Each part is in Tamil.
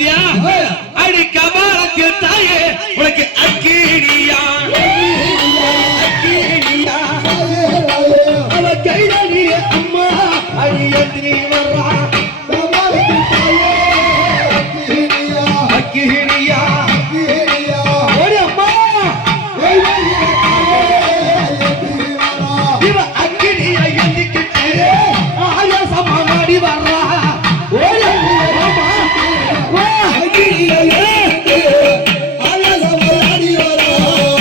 பாத்தியா அடி கபாலத்தில் தாயே உனக்கு அக்கினியா அவ கைதடி அம்மா அடி எதிரி வர்றா கபாலத்தில் தாயே அக்கினியா ஓடி அம்மா இவ அக்கினியா எந்திக்கிட்டு ஆயாசமா மாடி வர்றா ஓடி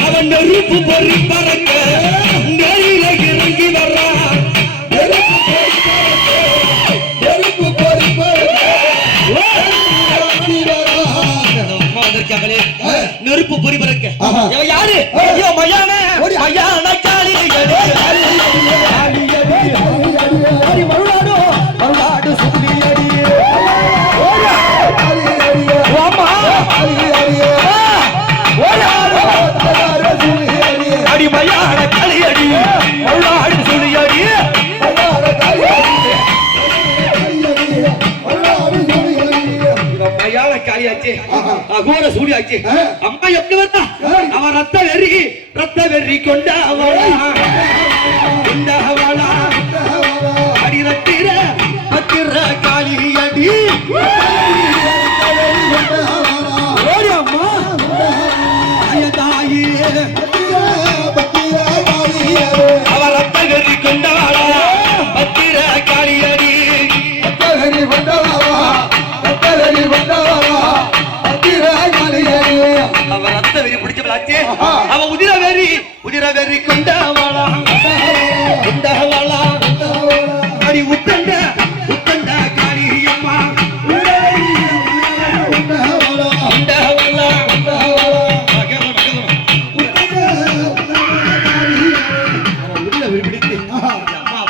அவன் நெருப்பு பொறி பறக்க நெறியில இறங்கி வர்றா நெருப்பு பொறி பறக்க யாரு மயான மயான காளி மருளாடு சுத்தி அடி மயான காளி அடி மருளாடு சுழி அடி மயான காளியாச்சு அகோர சூடியாச்சு அம்மா எப்படி வந்தா அவன் ரத்த வெறி கொண்டவளா அடி ரத்திர காளி அடி ஓடி அம்மா தாயி அவன் ரத்த வெறி கொண்டவளா பத்திர காளி அடி அவ ரத்த வெறி பிடிச்சவளாச்சே அவ உதிர வெறி கொண்டவளா அடி உத்தண்ட காளி அம்மா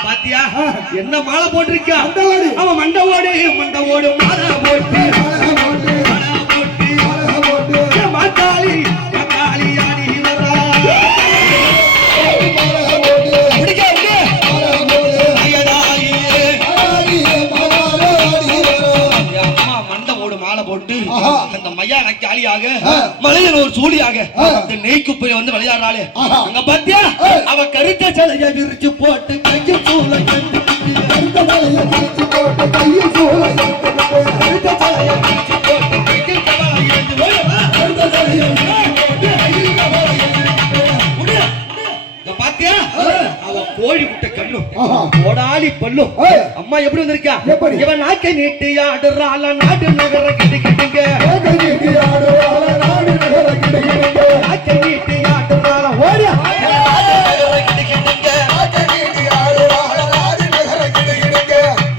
பாத்தியா என்ன மாலை போட்டிருக்கா அவன் மண்டவோடு மாலை போட்டு அந்த மையான காளியாக மலையில் ஒரு சூழியாக இந்த நெய்க்குப்பையை வந்து விளையாடுறாளே அங்க பாத்தியா அவ கருத்த சலைய விரிச்சு போட்டு கையில் சூளை பாத்தியா அவ கோழி முட்டை கண்ணும் கோடாலி பல்லும் அம்மா எப்படி வந்திருக்கா இவன் நாக்கை நீட்டி ஆடுறாள நாடு நகர கிட்டுங்க நாக்கை நீட்டி ஆடுறாள ஓடியா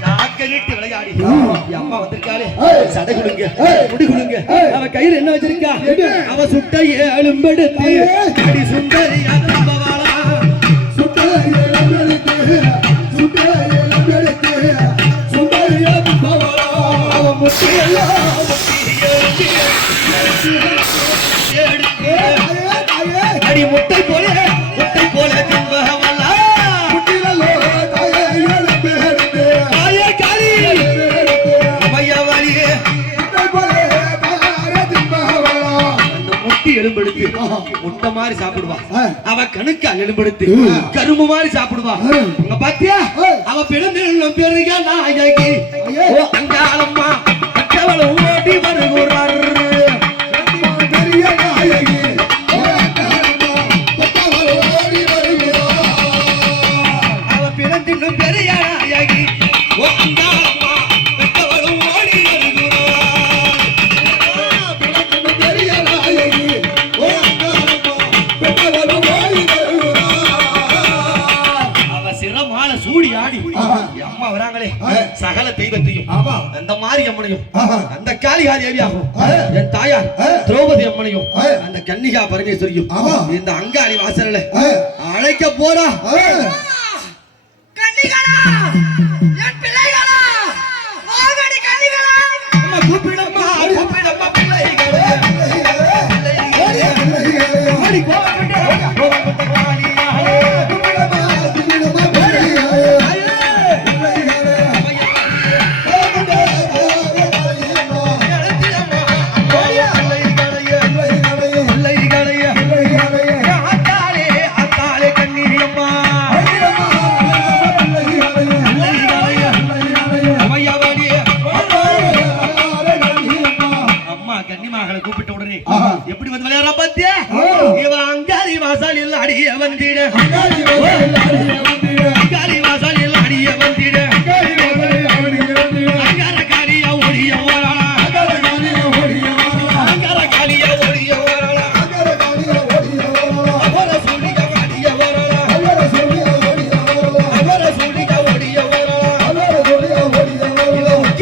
நாக்கை நீட்டி விளையாடி அம்மா வந்திருக்காளே சடை கொடுங்க முடி கொடுங்க அவ கையில என்ன வச்சிருக்கா அவ சுட்டை எலும்பெடுத்து அடி சுந்தரியா தம்பவாளா அடி முட்டை போல எலும்பெடுத்து முட்டை மாதிரி சாப்பிடுவா அவ கணுக்கா எலும்பெடுத்து கரும்பு மாதிரி சாப்பிடுவா அங்க பாத்தியா அவ பிறந்த பெருக நாயகி அங்காளம்மா கட்டவளம் ஓடி வருகிறார் அவ பிறந்த பெரிய நாயகி அங்காளம்மா கட்டவளம் ஓடி சூடி ஆடி அம்மா வராங்களே சகல தெய்வத்தையும் அந்த மாரி அம்மனையும் அந்த காளிகா தேவியாகும் என் தாயார் திரௌபதி அம்மனையும் அந்த கன்னிகா பரமேஸ்வரியும் இந்த அங்காளி வாசல்ல அழைக்க போறா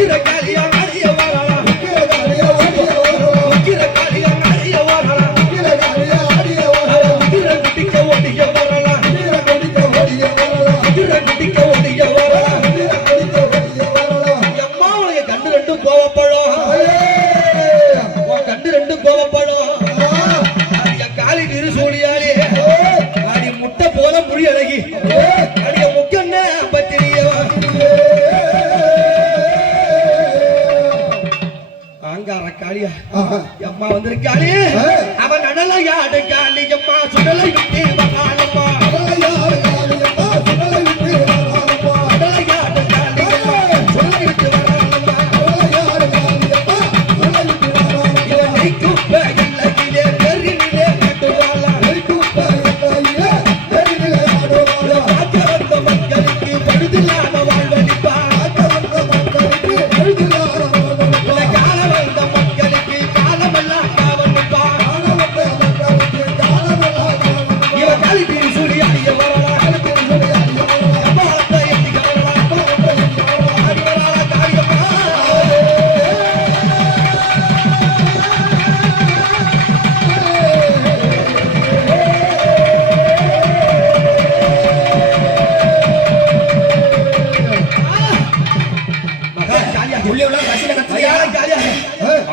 உக்கிர காளியா ஆடிய வரலாம் உக்கிர காளியா ஆடிய வரலாம் உக்கிர காளியா ஆடிய வரலாம் உக்கிர காளியா ஆடிய வரலாம் உக்கிர குட்டிக்க ஓடிய வரலாம் உக்கிர குட்டிக்க ஓடிய வரலாம் உக்கிர குட்டிக்க ஓடிய வரலாம் உக்கிர குட்டிக்க ஓடிய வரலாம் அம்மா உனக்கு கண்ணு ரெண்டும் கோவப்படும் உன் கண்ணு ரெண்டும் கோவப்படும் காளி திருசூலியாலே அடி முட்டை போல முடி அழகி அடிய முக்கண்ண பத்திரியவா ஆங்கார காளியா அம்மா வந்திருக்காளே அவன் நடலையாடு காளி அம்மா சுடலை விட்டு வராளம்மா நடலையாடு காளி அம்மா சுடலை விட்டு வராளம்மா நடலையாடு காளி அம்மா சுடலை விட்டு வராளம்மா நடலையாடு காளி அம்மா சுடலை விட்டு வராளம்மா இவனை குப்பை இல்லகிலே கரினிலே கட்டுவாளா குப்பை இல்லகிலே கரினிலே ஆடுவாளா ஆச்சவந்த மக்களுக்கு படுதில்லாம வாழ்வழிப்பா ஆச்சவந்த மக்களுக்கு படுதில்லாம வாழ்வழிப்பா காலவந்த மக்களுக்கு காலமெல்லாம் காவலிப்பா காலவந்த மக்களுக்கு காலமெல்லாம் காவலிப்பா இவ காளி திருசூலி ஆடிய வரலா காளி திருசூலி ஆடிய வரலா அம்மா அத்தை எண்ணிக்க வரலா அம்மா அத்தை எண்ணிக்க வரலா ஆடி வரலா காளியம்மா மகா காளியா உள்ளே உள்ள ரசில கத்துறியா காளியா